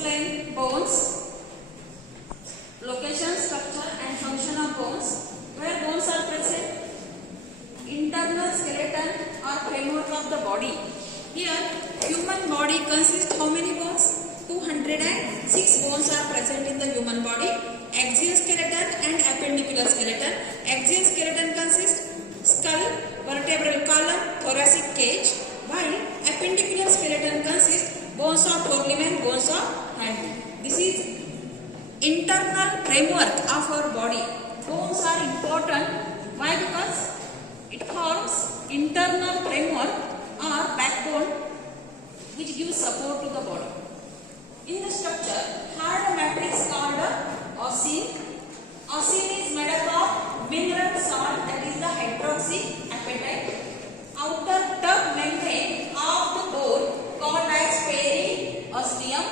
explain bones, location, structure and function of bones. Where bones are present? Internal skeleton or framework of the body. Here, human body consists how many bones? 206 bones are present in the human body. Axial skeleton and appendicular skeleton. Axial skeleton consists skull, vertebral column, thoracic cage, while appendicular skeleton consists bones of forelimb and bones of hind. This is internal framework of our body. Bones are important. Why? Because it forms internal framework or backbone which gives support to the body. In the structure, hard matrix called osseous. Osseous is made up of mineral salt, that is the hydroxyapatite. Outer tough membrane of the bone called as periosteum.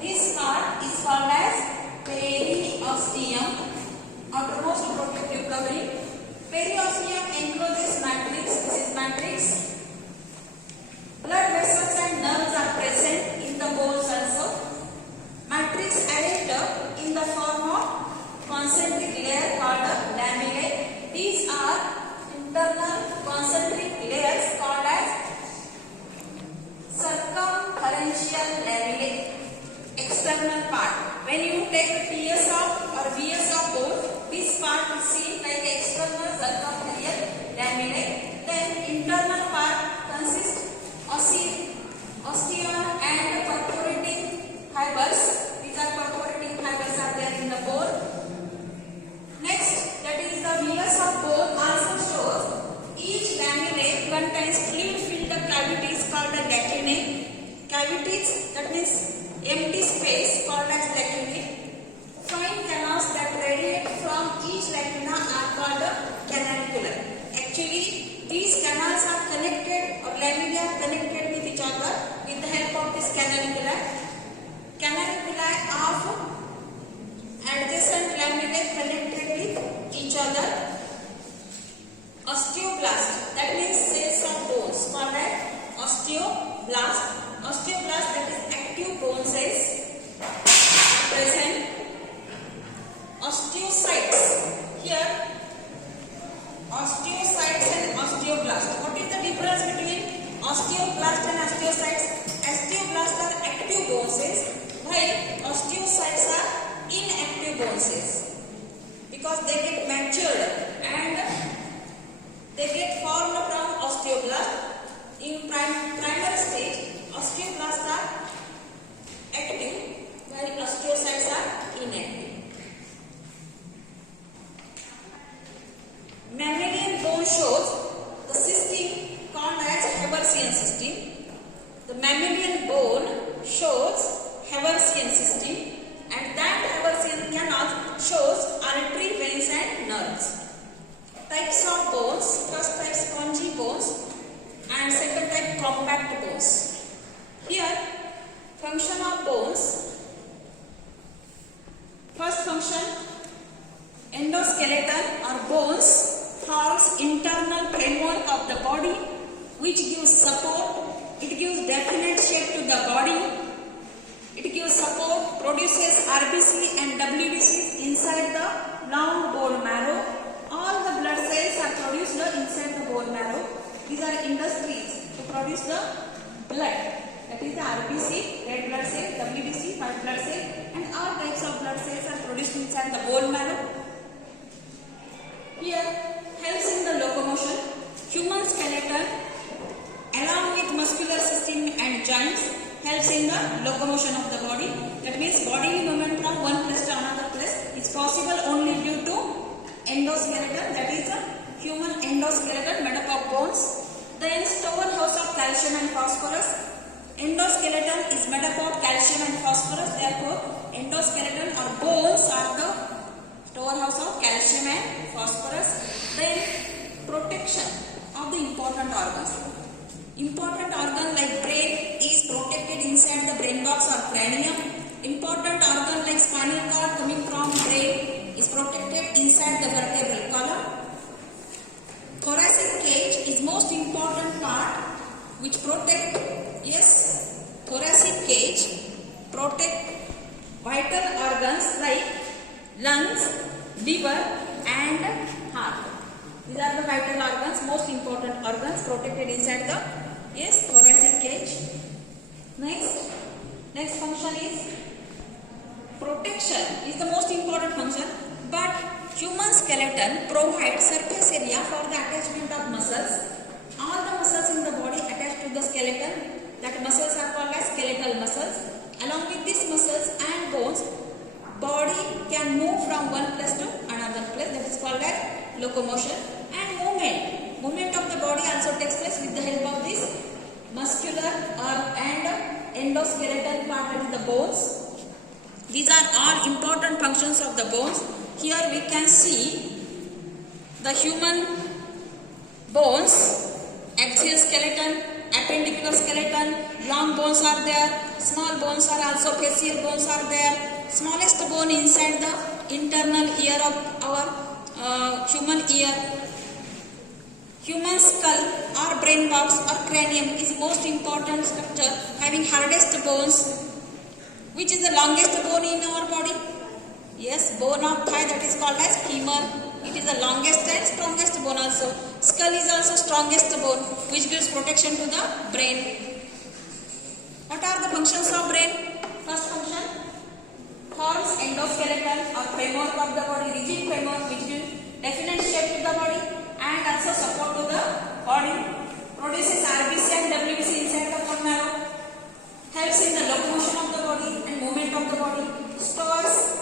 This part is called as periosteum. Outermost protective covering. Periosteum encloses matrix. This is matrix. Blood vessels and nerves are present in the bones also. Matrix arranged in the form of concentric layer called lamellae. These are internal concentric layers called as circumferential lamellae. External part. When you take TS of or VS of bone, this part is seen like external circumferential lamellae. Then internal part consists osteon and perforating fibers. These are perforating fibers are there in the bone. Next, that is the VS of bone also shows each lamellae contains fluid-filled cavities called the lacunae. Cavities, that means empty space called as lacunae. Fine canals that radiate from each lacuna are called canalicular. Actually, these canals are connected or lamellae are connected with each other with the help of this canalicular. Canalicular of adjacent lamellae connected with each other. Osteoblast, that means cells of bones called as osteoblast. Osteoblast, that is active bone cells present. Osteocytes. Here, osteocytes and osteoblasts. What is the difference between osteoblast and osteocytes? Osteoblasts are active bone cells, while osteocytes are inactive bone cells. Because they get matured and they get formed from osteoblast. In primary stage, osteoblasts are active, while osteocytes are inactive. Mammalian bone shows the system called as Haversian system. The mammalian bone shows Haversian system, and that Haversian canal shows artery, veins and nerves. Types of bones. First type spongy bones and second type compact bones. Here, function of bones. First function, endoskeleton or bones forms internal framework of the body which gives support. It gives definite shape to the body. It gives support, produces RBC and WBC inside the long bone marrow. All the blood cells are produced inside the bone marrow. These are industries to produce the blood. That is the RBC, red blood cell, WBC, white blood cell, and all types of blood cells are produced inside the bone marrow. Here, helps in the locomotion. Human skeleton, along with muscular system and joints, helps in the locomotion of the body. That means bodily movement from one place to another place is possible only due to endoskeleton. That is a human endoskeleton made up of bones. Then storehouse of calcium and phosphorus. Endoskeleton is made up of calcium and phosphorus. Therefore, endoskeleton or bones are the storehouse of calcium and phosphorus. Then protection of the important organs. Important organ like brain is protected inside the brain box or cranium. Important organ like spinal cord coming from brain is protected inside the vertebral column. Thoracic cage is most important part which protect, yes, thoracic cage protect vital organs like lungs, liver and heart. These are the vital organs, most important organs protected inside the thoracic cage. Next function is protection is the most important function, but human skeleton provides surface area for the attachment of muscles. All the muscles in the body attached to the skeleton, that muscles are called as skeletal muscles. Along with these muscles and bones, body can move from one place to another place, that is called as locomotion. And movement of the body also takes place with the help of this muscular and endoskeletal part, that is the bones. These are all important functions of the bones. Here we can see the human bones, axial skeleton, appendicular skeleton, long bones are there, small bones are also, facial bones are there. Smallest bone inside the internal ear of our human ear. Human skull or brain box or cranium is most important structure, having hardest bones. Which is the longest bone in our body? Yes, bone of thigh, that is called as femur. It is the longest and strongest bone also. Skull is also strongest bone, which gives protection to the brain. What are the functions of brain? First function, forms endoskeleton or framework of the body, rigid framework which gives definite shape to the body and also support to the body. Produces RBC and WBC inside the bone marrow. Helps in the locomotion of the body and movement of the body. Stores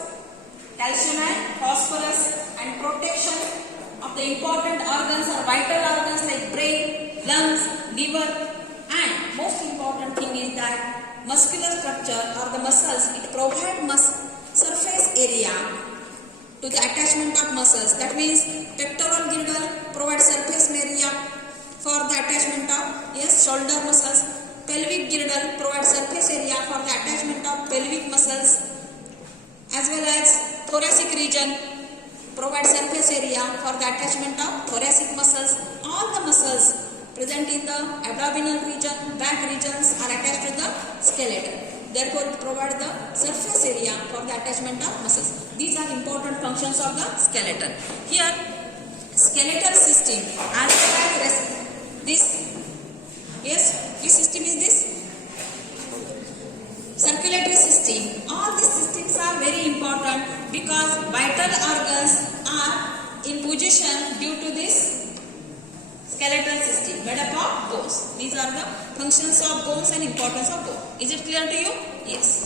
calcium and phosphorus and protection of the important organs or vital organs like brain, lungs, liver, and most important thing is that muscular structure or the muscles, it provides surface area to the attachment of muscles. That means pectoral girdle provides surface area for the attachment of shoulder muscles. Pelvic girdle provides surface area for the attachment of pelvic muscles, as well as thoracic region provides surface area for the attachment of thoracic muscles. All the muscles present in the abdominal region, back regions are attached to the skeleton. Therefore, it provides the surface area for the attachment of muscles. These are important functions of the skeleton. Here, skeletal system as well as this. Which system is this? Circulatory system. All these systems are very important because vital organs are in position due to this skeletal system made up of bones. These are the functions of bones and importance of bone. Is it clear to you? Yes.